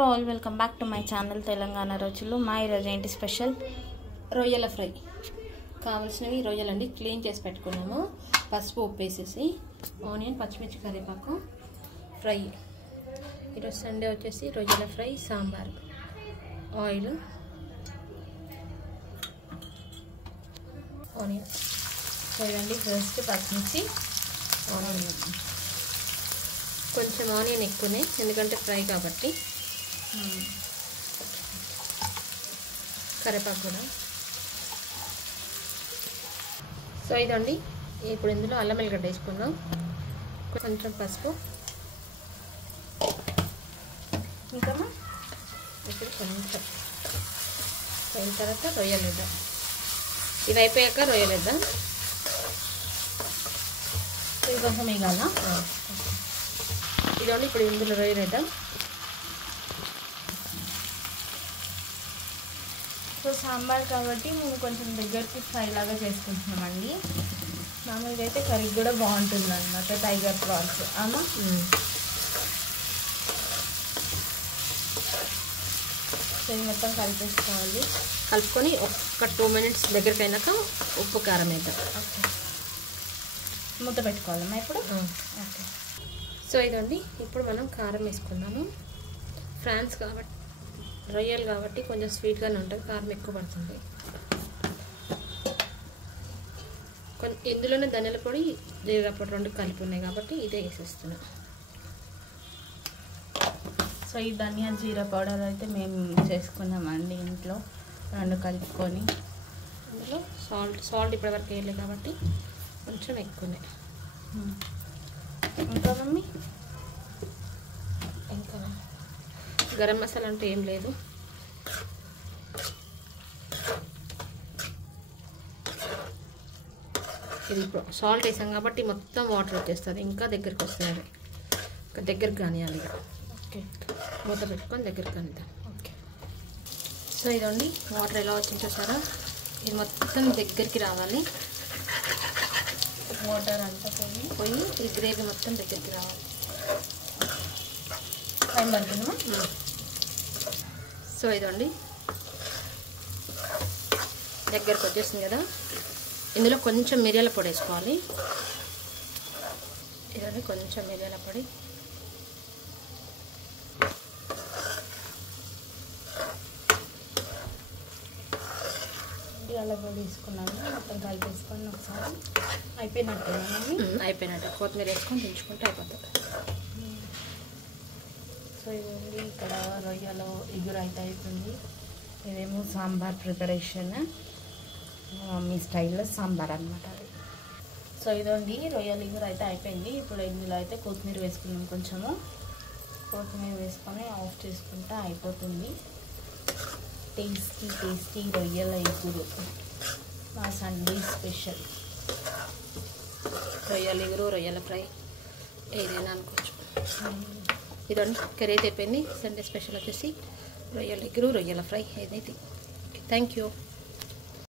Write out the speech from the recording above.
All welcome back to my channel Telangana రోజులు. మా ఈరోజు ఏంటి స్పెషల్? రొయ్యల ఫ్రై. కావాల్సినవి రొయ్యలండి, క్లీన్ చేసి పెట్టుకున్నాము. పసుపు ఉప్పు వేసేసి ఆనియన్ పచ్చిమిర్చి కరివేపాకు ఫ్రై. ఈరోజు సండే వచ్చేసి రొయ్యల fry, sambar, oil, onion. So ఇదండి ఫస్ట్ పచ్చిమిర్చి, ఆనియన్ కొంచెం ఆనియన్ ఎక్కువనే, ఎందుకంటే ఫ్రై కాబట్టి. కరివేపాకు కూడా. సో ఇదండి, ఇప్పుడు ఇందులో అల్లం వెల్లిగడ్డ వేసుకుందాం. కొంచెం పసుపు, ఇంకా ఇప్పుడు కొంచెం అయిన తర్వాత రొయ్యలు వేద్దాం. ఇవి అయిపోయాక రొయ్యలు వేద్దాం. ఇది కొంచెం వేయాలా? ఇదండి, ఇప్పుడు ఇందులో రొయ్యలు వేద్దాం. సో సాంబార్ కాబట్టి మేము కొంచెం దగ్గరికి ఫ్రై లాగా చేసుకుంటున్నామండి. మామూలుగా అయితే కర్రీ కూడా బాగుంటుంది అనమాట, టైగర్ ప్రాన్స్. అవునా? సో ఇది మొత్తం కలిపేసుకోవాలి. కలుపుకొని ఒక 2 minutes దగ్గరికి అయినాక ఉప్పు కారం వేద్దాం. ఓకే, మూత పెట్టుకోవాలమ్మా ఇప్పుడు. ఓకే. సో ఇదండి, ఇప్పుడు మనం కారం వేసుకుందాము. ఫ్రాన్స్ కాబట్టి, రొయ్యలు కాబట్టి కొంచెం స్వీట్గానే ఉంటుంది, కారం ఎక్కువ పడుతుంది. ఇందులోనే ధనియాల పొడి, జీరా పొడి 2 కలిపి ఉన్నాయి కాబట్టి ఇదే వేసేస్తున్నాం. సో ఈ ధనియా జీరా పౌడర్ అయితే మేము చేసుకున్నామండి ఇంట్లో, 2 కలుపుకొని. అందులో సాల్ట్ ఇప్పటివరకు వేయలేదు కాబట్టి కొంచెం ఎక్కువనే. ఇంకా మమ్మీ, ఇంకా గరం మసాలా అంటే ఏం లేదు. ఇది ఇప్పుడు సాల్ట్ వేసాం కాబట్టి మొత్తం వాటర్ వచ్చేస్తుంది, ఇంకా దగ్గరికి వస్తుంది. ఇంకా దగ్గరికి కానియాలి. ఓకే, మూత పెట్టుకొని దగ్గరికి కానిద్దాం. ఓకే. సో ఇదండి, వాటర్ ఎలా వచ్చింది చూసారా? ఇది మొత్తం దగ్గరికి రావాలి. వాటర్ అంతా పోయి ఈ గ్రేవీ మొత్తం దగ్గరికి రావాలి. టైం పడుతుందా? సో ఇదండి, దగ్గరకు వచ్చేసింది కదా. ఇందులో కొంచెం మిరియాల పొడి వేసుకోవాలి. ఇదండి, కొంచెం మిరియాల పొడి. అలా కూడా తీసుకున్నాను, మొత్తం కలిపేసుకొని ఒకసారి అయిపోయినట్టు. అయిపోయినట్టు కొత్తిమీర వేసుకొని దించుకుంటే అయిపోతుంది. సో ఇదండి, ఇక్కడ రొయ్యలో ఎగురు అయితే అయిపోయింది. ఇదేమో సాంబార్ ప్రిపరేషన్, మమ్మీ స్టైల్లో సాంబార్ అనమాట అది. సో ఇదండి, రొయ్యల ఎగురు అయితే అయిపోయింది. ఇప్పుడు ఇందులో అయితే కొత్తిమీర వేసుకున్నాం. కొంచెము కొత్తిమీర వేసుకొని ఆఫ్ చేసుకుంటే అయిపోతుంది. టేస్టీ రొయ్యల ఎగురు, మా సండే స్పెషల్. రొయ్యల ఎగురు, రొయ్యల ఫ్రై ఏదైనా అనుకోవచ్చు. ఇదండి, కర్రీ అయితే అయిపోయింది. సండే స్పెషల్ వచ్చేసి రొయ్యల ఎగురు, రొయ్యల ఫ్రై ఏదైతే. Thank you.